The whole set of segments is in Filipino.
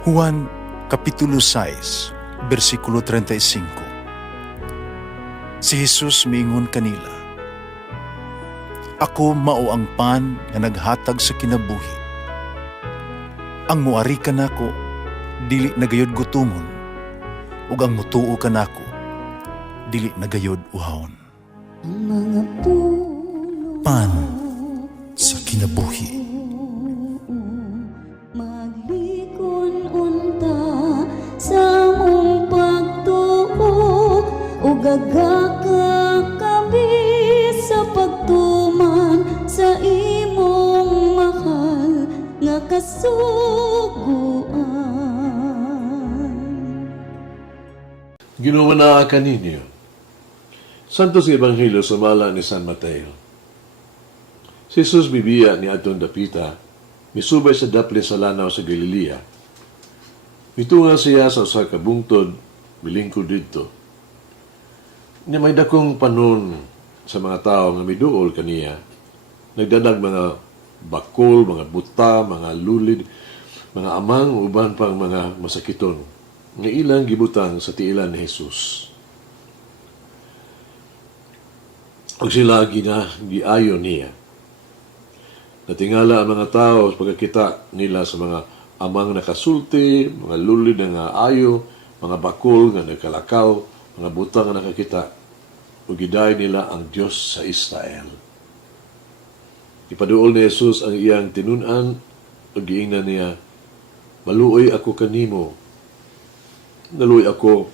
Juan Kapitulo 6, versikulo 35. Si Jesus miingon kanila, "Ako mao ang pan nga naghatag sa kinabuhi. Ang muari kanako dili nagayod gutomon, ug ang mutuo kanako dili nagayod uhawon." Ang mga puno Pan sa kinabuhi. maglikon unta sa mong pagtuo ug gagaka kami sa pagtuman sa imong mahal nga kasuguan. Ginumanaa kaninyo. Santos Ebanghelyo sumala ni San Mateo. Si Jesus bibiya ni atong dapita, misubay sa dapli sa lanaw sa Galilea. Mitunga siya sa usa ka bungtod, milingkod didto. Nya may dakong panon sa mga tao nga miduol kaniya. Nagdadag mga bakol, mga buta, mga lulid, mga amang uban pang mga masakiton nga ilang gibutang sa tiilan ni Jesus. Ug sila giayon niya. Natingala ang mga tao sa pagkakita nila sa mga amang nakasulti, mga lulid nga ayo, mga bakol nga nagkalakaw, mga buta nga nakakita, ug giday nila ang Dios sa Israel. Ipaduol ni Jesus ang iyang tinunan ug giingnan niya, "Maluoy ako kanimo, naluoy ako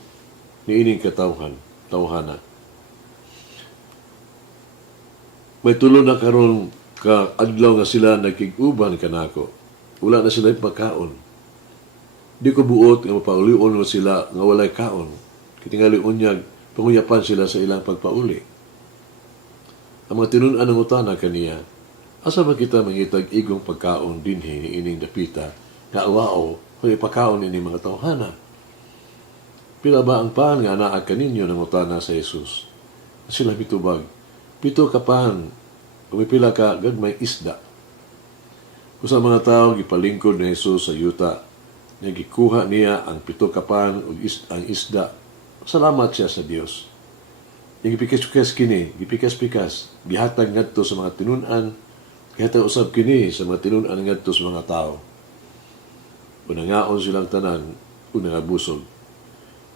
niining tawhana. May tulo na karon ka adlaw nga sila nagkig-uban kanako. Wala na sila pagkaon. Di ko buot nga mapaulion mo sila nga walay kaon. Kitingali unyag, panguyapan sila sa ilang pagpauli. Ang mga tinunan ng utana kaniya, asa ba kita mangitag igong pagkaon dinhi ni ining dapita, nga awao, kung ipakaon ini mga tawhana? Pila ba ang paan nga anaa kaninyo ng utana sa Jesus? Sila mitubag, 7 ka paan, kumipila ka gagmay isda. Usa mga tao gipalingkod ni Jesus sa yuta, nga gikuha niya ang 7 ka paan ug ang isda. Salamat siya sa Dios. Gipikas-pikas kini, gipikas-pikas, gihatag ngadto sa mga tinunan, gihatag usab kini sa mga tinunan ngadto sa mga tao. Unangaon silang tanan, unangabusog.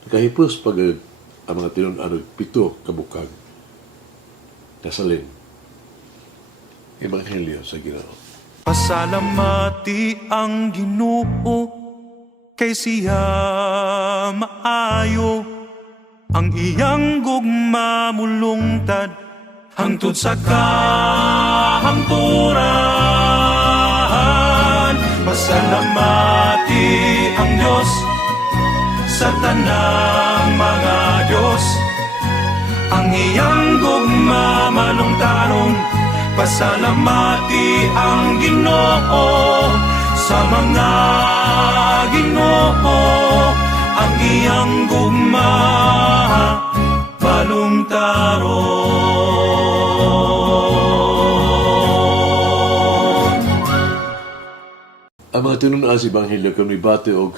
Nakahipos pag ang mga tinunan og 7 ka bukag. Kasalin. Ebanghelyo sa Ginoo. Pasalamati ang Ginoo kay siya maayo, ang iyang gugma mulungtad hangtod sa kahangturan. Pasalamati ang Dios sa tanang mga Dios, ang iyang gugma malungtaron. Pasalamati ang Ginoo sa mga Ginoo, ang iyang gugma balungtaron. Ang mga tinunan sa Ebanghelyo kung mibati og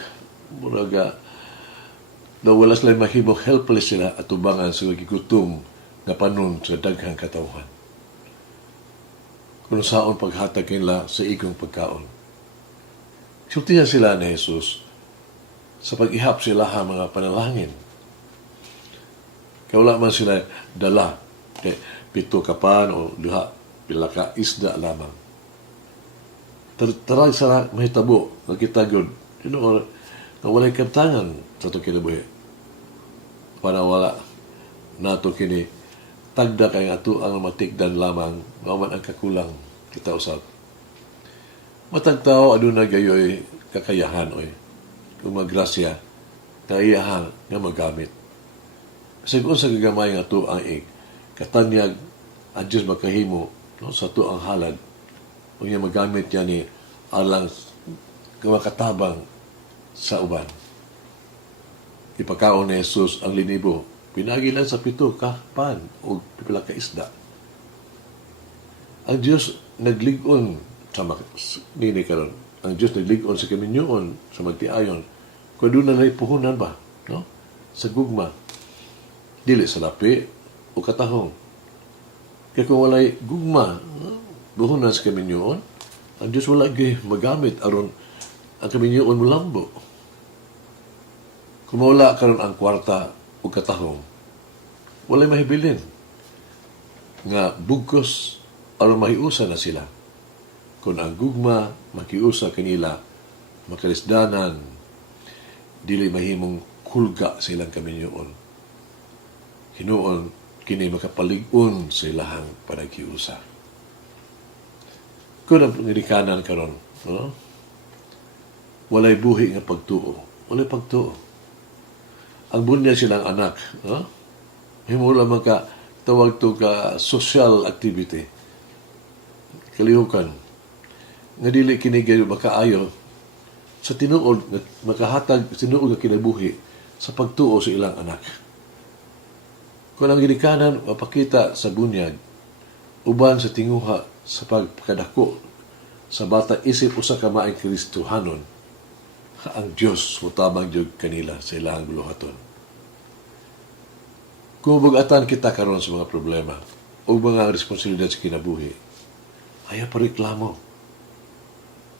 muraga na wala sila mahimo helpless sila at tubangan sa gigutom na panon sa daghang katawhan. Kung saon paghatag nila sa igong pagkaon. Sultihan sila ni Jesus sa pag-ihap sila ha mga panalangin. Kaya wala man sila dala, 7 ka paan o 2 pila ka isda lamang. Taray sa mahitabo, nakita yun, na walay kaptangan sa ito kinabuhi. Para wala nato kini tagda kay ato ang matikdan lamang, maman ang kakulang kita usab. Matag tao aduna gayoy kakayahan oy. Kung maggrasya, kaiyahan nga magamit. Kasi kung sa gagamay nga ato ang katanyag, ang Diyos makahimo no, sa ato ang halad, kung niya magamit yan ni alang makatabang sa uban. Ipakaon ni Jesus ang linibo, pinagilan sa 7 ka pan o pipila ka isda. Ang Diyos naglig-on sa nini karon ang Diyos nagligon sa kaminyoon sa magtiayon, kung doon na puhunan ba, no? Sa gugma, dili sa lapi o katahong. Kaya kung walay gugma, no? Buhunan sa kaminyoon, ang Diyos wala magamit aron ang kaminyoon mo lambo. Kung mawala karon ang kwarta o katahong, walay mahibilin nga bugkos aron mahiusa na sila. Kung ang gugma makiusa kanila, makalisdanan, dili mahimong kulga silang kaminyoon. Hinuon, kini makapalig-on sa ilahang panagkiusa. Kung ang ngirikanan karon, no? Walay buhi nga pagtuo. Walay pagtuo. Ang bunya silang anak, no? Himula man ka tawag to ka social activity. Kalihukan. Nga dili kini gyud makaayo sa tinuod nga makahatag tinuod nga kinabuhi sa pagtuo sa ilang anak. Kung ang ginikanan mapakita sa bunyag uban sa tinguha sa pagkadako sa bata isip usa ka maayong Kristohanon, ang Dios mutabang jud kanila sa ilang buluhaton. Kung bugatan kita karon sa mga problema o mga responsibilidad sa kinabuhi, ayaw pa reklamo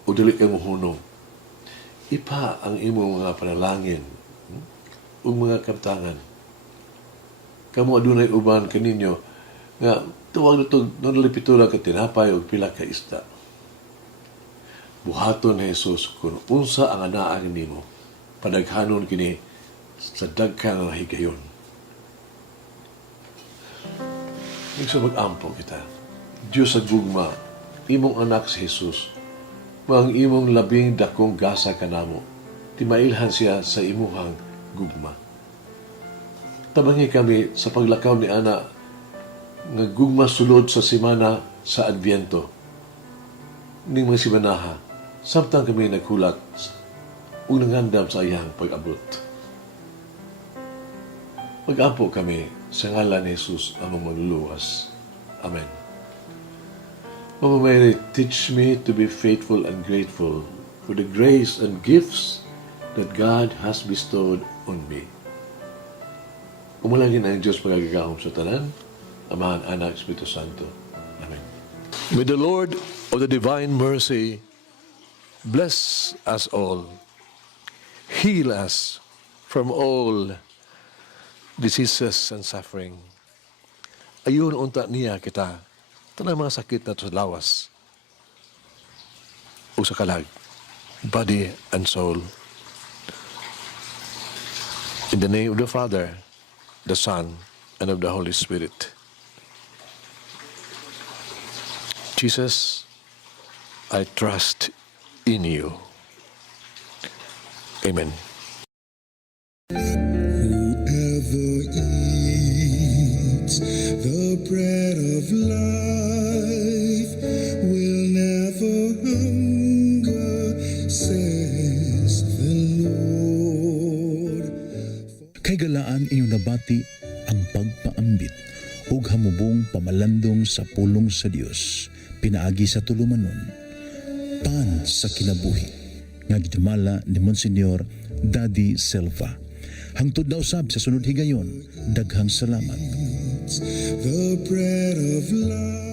o dili kang muhunong. Ipa ang imong mga panalangin o mga kamtangan. Kamu adunay uban kaninyo nga tuwag nito nalipitula ka tinapay o pila ka isda. Buhaton ni Jesus kung unsa ang anaan nimo, padaghanon kini sa daghang nga higayon. Isa mag-ampo kita. Diyos sa gugma, imong anak si Jesus, ang imong labing dakong gasa kanamo, timailhan siya sa imuhang gugma. Tabangi kami sa paglakaw ni Ana nga gugma sulod sa simana sa Adviento. Ning mga simanaha, samtang kami naghulat ug nangandam sa iyang pag-abot. Mag-ampo kami sa ngalan ni Jesus among magluluwas. Amen. Mama Mary, teach me to be faithful and grateful for the grace and gifts that God has bestowed on me. Umulangin ang Diyos pagagagahom sa tanan, Amahan, Anak, Espiritu Santo. Amen. May the Lord of the divine mercy bless us all, heal us from all diseases and suffering. Ayun unta niya kita, tanang mga sakit na sa lawas o sa kalag, body and soul. In the name of the Father, the Son, and of the Holy Spirit. Jesus, I trust in you. Amen. Whoever eats the bread of life will never hunger, says the Lord. Kay galaan inyong nabati ang pagpaambit ug hamubong pamalandong sa pulong sa Dios pinaagi sa tulumanon pan sa kinabuhi nga gidumala ni Monsignor Daddy Silva. Hangtod na usab sa sunod higayon, daghang salamat. The bread of life.